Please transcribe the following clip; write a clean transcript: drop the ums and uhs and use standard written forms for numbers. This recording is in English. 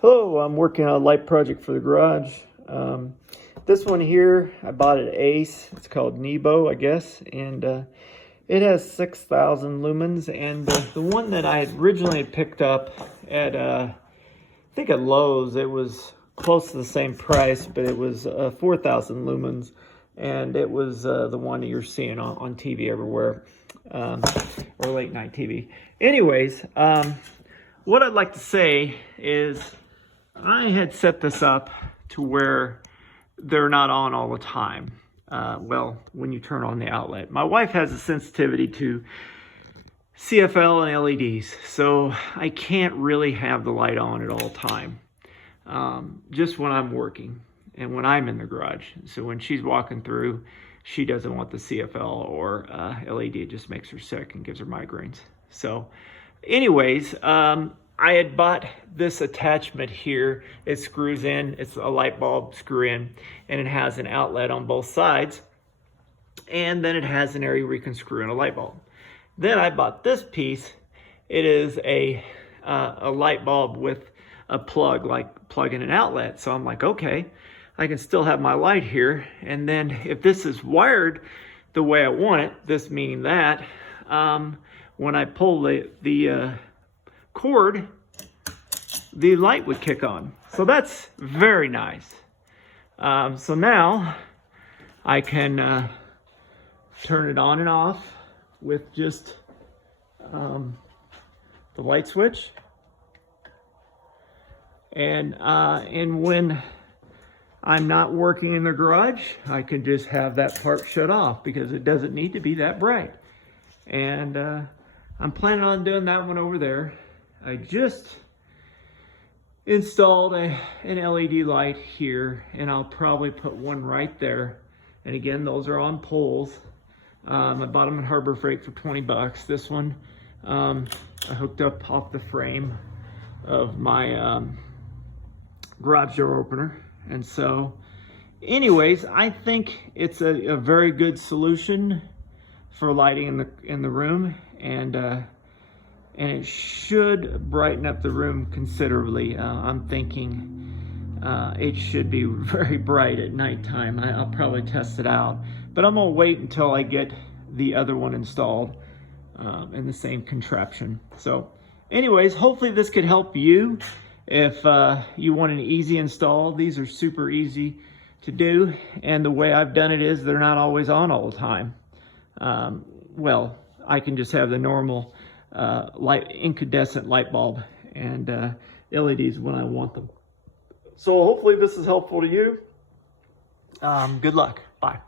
Hello, I'm working on a light project for the garage. This one here, I bought at Ace. It's called Nebo, I guess, and it has 6,000 lumens. And the one that I had originally picked up at, I think at Lowe's, it was close to the same price, but it was 4,000 lumens, and it was the one that you're seeing on TV everywhere, or late night TV. Anyways, what I'd like to say is, I had set this up to where they're not on all the time. Well, when you turn on the outlet. My wife has a sensitivity to CFL and LEDs, so I can't really have the light on at all time. Just when I'm working and when I'm in the garage. So when she's walking through, she doesn't want the CFL or LED. It just makes her sick and gives her migraines. So anyways, I had bought this attachment here. It screws in, it's a light bulb screw in, and it has an outlet on both sides. And then it has an area where you can screw in a light bulb. Then I bought this piece. It is a light bulb with a plug, like plug in an outlet. So I'm like, okay, I can still have my light here. And then if this is wired the way I want it, this meaning that, when I pull the cord, the light would kick on. So that's very nice. So now I can turn it on and off with just the light switch. And when I'm not working in the garage, I can just have that part shut off because it doesn't need to be that bright. And I'm planning on doing that one over there. I just installed an LED light here, and I'll probably put one right there. And again, those are on poles. I bought them at Harbor Freight for 20 bucks. This one I hooked up off the frame of my garage door opener. And so anyways, I think it's a very good solution for lighting in the room, and it should brighten up the room considerably. I'm thinking it should be very bright at nighttime. I'll probably test it out, but I'm gonna wait until I get the other one installed in the same contraption. So anyways, hopefully this could help you if you want an easy install. These are super easy to do, and the way I've done it is they're not always on all the time. Well, I can just have the normal incandescent light bulb and LEDs when I want them. So hopefully this is helpful to you. Good luck. Bye.